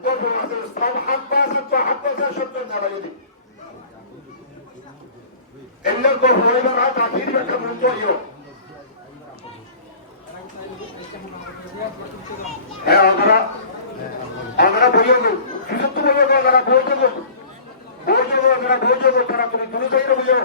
সব হাত পাশে সত্য না লাগে এলে তো হইবার হাত আখির একটা মন্ত্র ইয়ো হ্যাঁ আমরা বইয়ে গো সুযোগ তো বইয়ে গো আমরা বইয়ে গো তারা তুমি দূরে যাই বইয়ে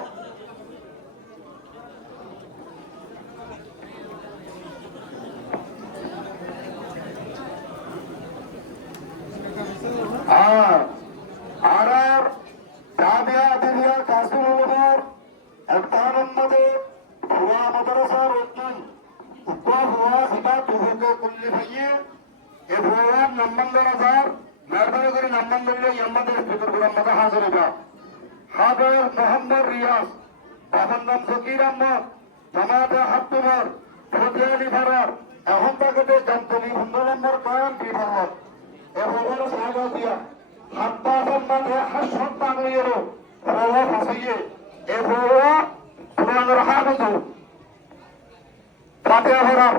মোহাম্মদ রিয়াজ বাবার নাম ফকির আহমদ জামাতে হাতুমর ফতিয়ালি ভাড়ার এখন তাকে জানতনি 15 নম্বর কায়ন বিভাগ এভাবে সাহায্য দিয়া হাত্তা সম্মানে হাসন বাংলিয়ের রওয়া ফাসিয়ে এভাবে পুরানোর হাফেজ ফাতিয়া ভাড়ার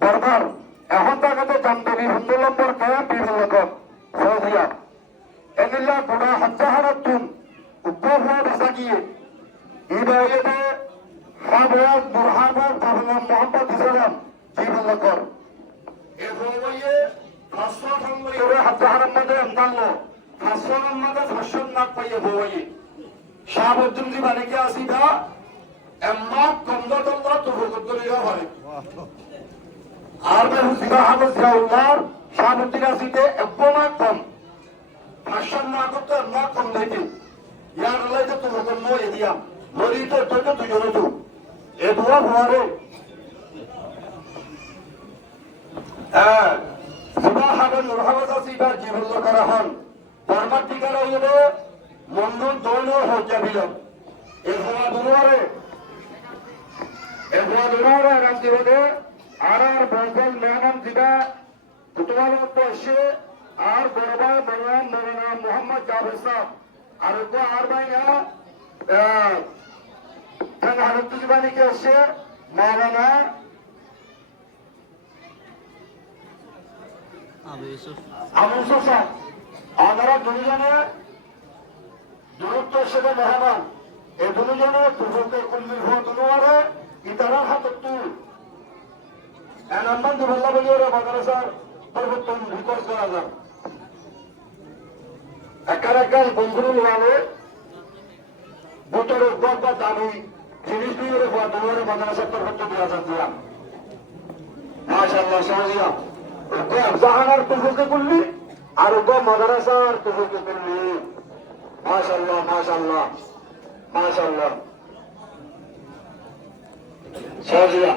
দরবার এখন তাকে জানতনি 15 নম্বর কায়ন বিভাগ সৌদিয়া এনিলা বুড়া হাজাহারাতুন উপহার সাকিয়ে ইবাইতে হাবওয়াত বুরহানাত বাবলা মোহাম্মদ সালাম জীবনকর এভাবে ফাসল সম্মতিরে হাজাহারার মধ্যে আমদাল্লো ফাসল মধ্যে ফাসল না পাইয়ে বই শাহাবুদ্দিন জি বালিকে আসিবা এম্মা কমদতল্লাহ তুফুকুত করিয়া হয় আর বহু সিবাহাবুল জিয়াউল্লাহ শাহাবুদ্দিন আসিতে একদম কম ফাসল না করতে না কম দিতে ইয়ার লাইতে তো লোকের নয় দিয়া মরিতে তো দুজনে তো এ দোয়া ভরে হ্যাঁ সুবহানাল্লাহ মুরহাবাত আসিবার জীবন করা হন দরবার ঠিকানা হইলো মন্দির দৌল হজ্জা বিল এ দোয়া দুয়ারে রাম দিবদে আর বজল মেহমান দিবা কুতুবাল মত এসে আর বড়বাই মৌলানা মোহাম্মদ জাভেদ সাহেব আর তো আর ভাইয়া হারত জীবানীকে এসে মৌলানা আবু ইউসুফ সাহেব আমরা দুজনে দূরত্ব হিসেবে মেহমান এই দুজনে পূর্বকে কুল্লির হওয়া দুয়ারে ইতারা হাত তুল নাম্বার দুবল্লা বলি ওরা মাদ্রাসার পরিবর্তন বিকশ করা যায় একার বন্ধুর ওয়ালে বোতলের গপ বা দামি জিনিস দিয়ে দুয়ারে মাদ্রাসার পরিবর্তন দেওয়া যাচ্ছে মাশাআল্লাহ সহজিয়া জাহানার তুফুকে করলি আর মাদ্রাসার তুফুকে করলি মাশাআল্লাহ মাশাআল্লাহ মাশাআল্লাহ সহজিয়া